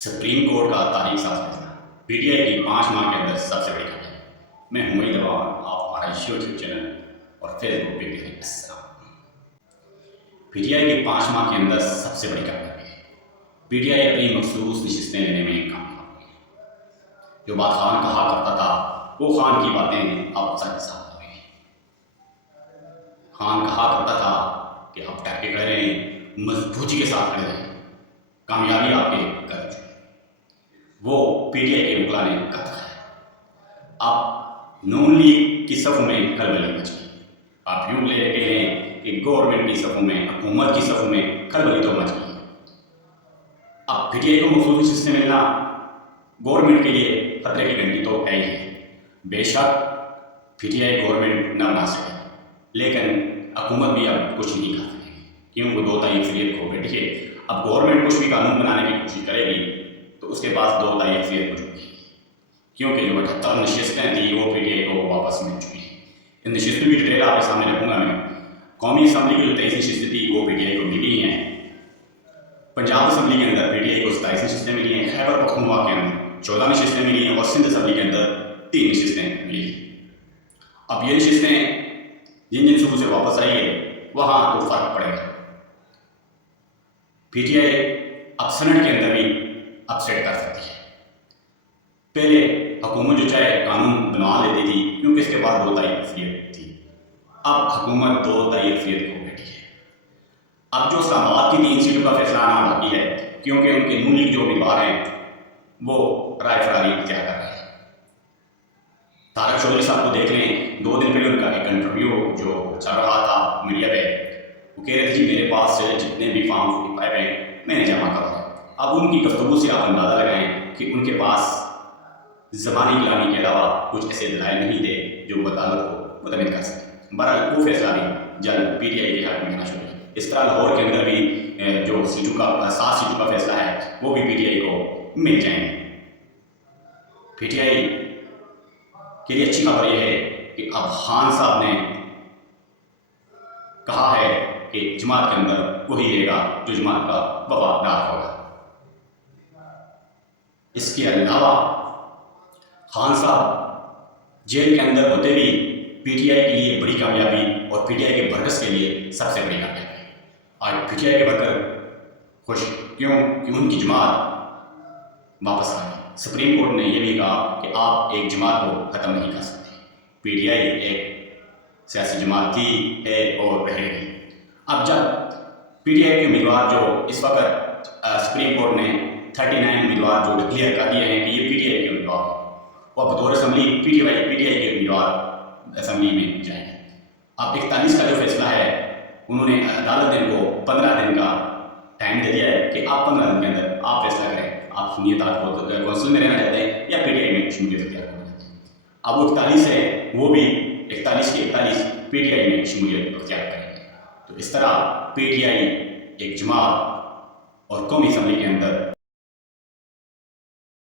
Supreme court का तारीख साज फैसला पीटीआई की 5 माह के अंदर सबसे बड़ी खबर है। मैं हुमई दवान, आप हमारा यूट्यूब चैनल और फेसबुक पे देख रहे हैं। पीटीआई की 5 माह के अंदर सबसे बड़ी कामयाबी है। पीटीआई अपनी मखसूस नशिस्तें लेने में कामयाब हुई। जो बात खान कहा करता था वो खान की बातें अब सच साफ हो गई। खान कहा करता था कि अब डट के खड़े रहें, मजबूती के साथ खड़े रहें, कामयाबी आपके कदम चुके। वो पीटीआई के मुकलाने का है। अब नून लीग की सफ़ों में खलबली मच गई। आप यूं ले कह लें कि गवर्नमेंट की सफ़ों में, हुकूमत की सफ़ों में खलबली तो मच गई। अब पीटीआई को मखसूस नशिस्तें मिलना गवर्नमेंट के लिए खतरे की घंटी तो है ही है। बेशक पीटीआई गवर्नमेंट न बना सके, लेकिन हुकूमत भी अब कुछ नहीं कर सकेगी, क्योंकि 2 तारीख अक्सरियत को बैठिए। अब गवर्नमेंट कुछ भी कानून बनाने की कोशिश करेगी तो उसके पास 2 तारीख अक्सरियत हो चुकी है, क्योंकि जो 78 नशिस्तें थी वो पीटीआई को वापस मिल चुकी है। इन नशिस्तों की डिटेल आपके सामने रखूंगा मैं। कौमी असम्बली की जो 23 नशिस्तें थी वो पीटीआई को मिली हैं। पंजाब असम्बली के अंदर पीटीआई को 27 नशिस्तें मिली हैं। खैबर पख्तूनख्वा के अंदर 14 नशिस्तें मिली हैं और सिंध असम्बली के अंदर 3 नशिस्तें मिली हैं। अब ये नशिस्तें जिन जिन सूबों से वापस आई है वहाँ तो फर्क पड़ेगा। पीटीआई अब सेनेट के अंदर भी अपसेट कर सकती है। पहले हुकूमत जो चाहे कानून बनवा लेती थी, क्योंकि इसके बाद 2 तारीख अक्सरियत थी। अब हुकूमत 2 तारीख अक्सरियत को बैठी है। अब जो इस्लामाबाद की 3 सीटों का फैसला आना बाकी है, क्योंकि उनके नून लीग जो उम्मीदवार हैं वो राय फरारी इख्तियार कर रहे हैं। तारक चौधरी साहब को देख लें, 2 दिन पहले उनका एक इंटरव्यू जो चल रहा था मीडिया पे, वो कह रहे थे मेरे पास से जितने भी फॉर्म 45 हैं मैंने जमा करवाए। अब उनकी गुफ्तगू से आप अंदाज़ा लगाएं कि उनके पास ज़बानी कलामी के अलावा कुछ ऐसे दलाइल नहीं थे जो अदालत को मुतमिद कर सकें। बहरहाल वो फैसला भी जल्द पीटीआई के हक में आना शुरू है। इस तरह लाहौर के अंदर भी जो 7 सीटों का फैसला है वो भी पीटीआई को मिल जाएंगे। पीटीआई के लिए अच्छी खबर यह है कि अब खान साहब ने कहा है कि जमात के अंदर वही रहेगा जो जमात का वफादार होगा। इसके अलावा खान साहब जेल के अंदर होते भी पीटीआई के लिए बड़ी कामयाबी और पीटीआई के वर्कर्स के लिए सबसे बड़ी कामयाबी। आज पीटीआई के वर्कर खुश क्यों कि उनकी जमात वापस आ गई। सुप्रीम कोर्ट ने यह भी कहा कि आप एक जमात को ख़त्म नहीं कर सकते। पीटीआई एक सियासी जमात थी, है और रहेगी। अब जब पीटीआई के उम्मीदवार जो इस वक्त सुप्रीम कोर्ट ने 39 उम्मीदवार जो डिक्लेयर कर दिए हैं कि ये पीटीआई के उम्मीदवार हैं, वो अब बतौर असम्बली पीटीआई के उम्मीदवार असम्बली में जाएंगे। अब 41 का जो फैसला है उन्होंने अदालत ने को 15 दिन का टाइम दे दिया है कि आप 15 दिन के अंदर आप फैसला करें, आप सुनिए कौंसिल में रहना चाहते हैं या पीटीआई में शमूलियत अख्तियार करना चाहते हैं। अब वो 41 है, वो भी 41 के 41 पीटीआई में शमूलियत अख्तियार करेंगे। तो इस तरह पीटीआई एक जमात और कौमी असम्बली के अंदर